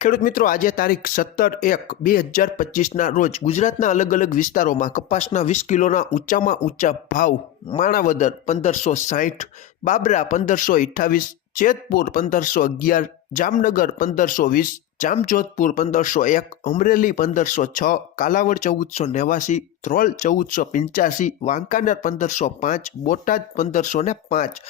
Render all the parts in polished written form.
ખેડૂત મિત્રો, આજે તારીખ 17/1/2025ના રોજ ગુજરાતના અલગ અલગ વિસ્તારોમાં કપાસના 20 કિલોના ઊંચામાં ઊંચા ભાવ માણાવદર 1560, બાબરા 1528, જેતપુર 1511, જામનગર 1520, જામજોધપુર 1501, અમરેલી 1506, કાલાવડ 1489, ધ્રોલ 1485, વાંકાનેર 1505, બોટાદ 1505,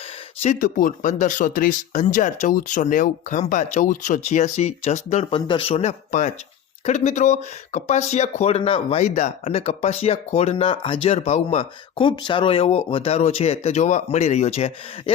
સિદ્ધપુર 1530, અંજાર 1490, ખાંભા 1486, જસદણ 1505। ખેડૂત મિત્રો, કપાસિયા ખોળના વાયદા અને કપાસિયા ખોળના હાજર ભાવમાં ખૂબ સારો એવો વધારો છે તે જોવા મળી રહ્યો છે।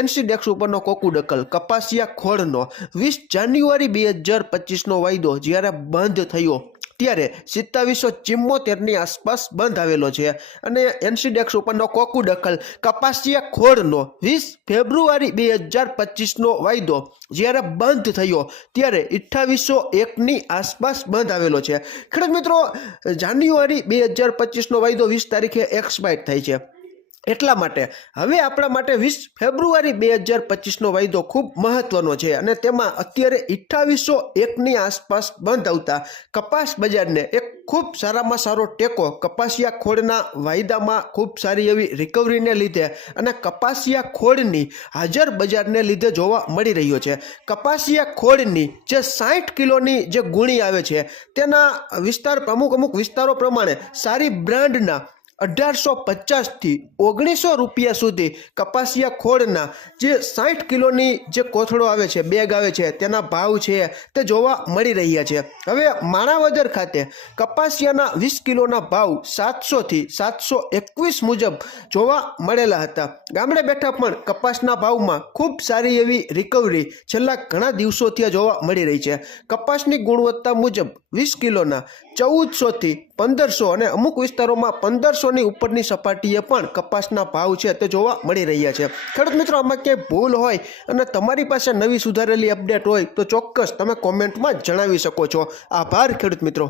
NCDEX ઉપરનો કોકુડકલ કપાસિયા ખોળનો 20 જાન્યુઆરી 2025નો વાયદો જ્યારે બંધ થયો ત્યારે 2774ની આસપાસ બંધ આવેલો છે અને NCDEX ઉપરનો કોકુડકલ કપાસિયા ખોળનો 20 ફેબ્રુઆરી 2025નો વાયદો જ્યારે બંધ થયો ત્યારે 2801ની આસપાસ બંધ આવેલો છે। ખેડૂત મિત્રો, જાન્યુઆરી 2025નો વાયદો 20 તારીખે એક્સપાયર થાય છે, એટલા માટે હવે આપણા માટે 20 ફેબ્રુઆરી 2025નો વાયદો ખૂબ મહત્વનો છે અને તેમાં અત્યારે 2801ની આસપાસ બંધ આવતા કપાસ બજારને એક ખૂબ સારામાં સારો ટેકો કપાસિયા ખોળના વાયદામાં ખૂબ સારી એવી રિકવરીને લીધે અને કપાસિયા ખોળની હાજર બજારને લીધે જોવા મળી રહ્યો છે। કપાસિયા ખોળની જે 60 કિલોની જે ગુણી આવે છે તેના વિસ્તાર અમુક વિસ્તારો પ્રમાણે સારી બ્રાન્ડના 1850થી 1900 રૂપિયા સુધી કપાસિયા ખોળના જે 60 કિલોની જે કોથળો આવે છે, બેગ આવે છે, તેના ભાવ છે તે જોવા મળી રહ્યા છે। હવે માણાવદર ખાતે કપાસિયાના 20 કિલોના ભાવ 700થી 721 મુજબ જોવા મળેલા હતા। ગામડે બેઠા પણ કપાસના ભાવમાં ખૂબ સારી એવી રિકવરી છેલ્લા ઘણા દિવસોથી જોવા મળી રહી છે। કપાસની ગુણવત્તા મુજબ 20 કિલોના 1400થી 1500 અને અમુક વિસ્તારોમાં 1500ની ઉપરની સપાટીએ પણ કપાસના ભાવ છે તે જોવા મળી રહ્યા છે। ખેડૂત મિત્રો, આમાં ક્યાંય ભૂલ હોય અને તમારી પાસે નવી સુધારેલી અપડેટ હોય તો ચોક્કસ તમે કોમેન્ટમાં જણાવી શકો છો। આભાર ખેડૂત મિત્રો।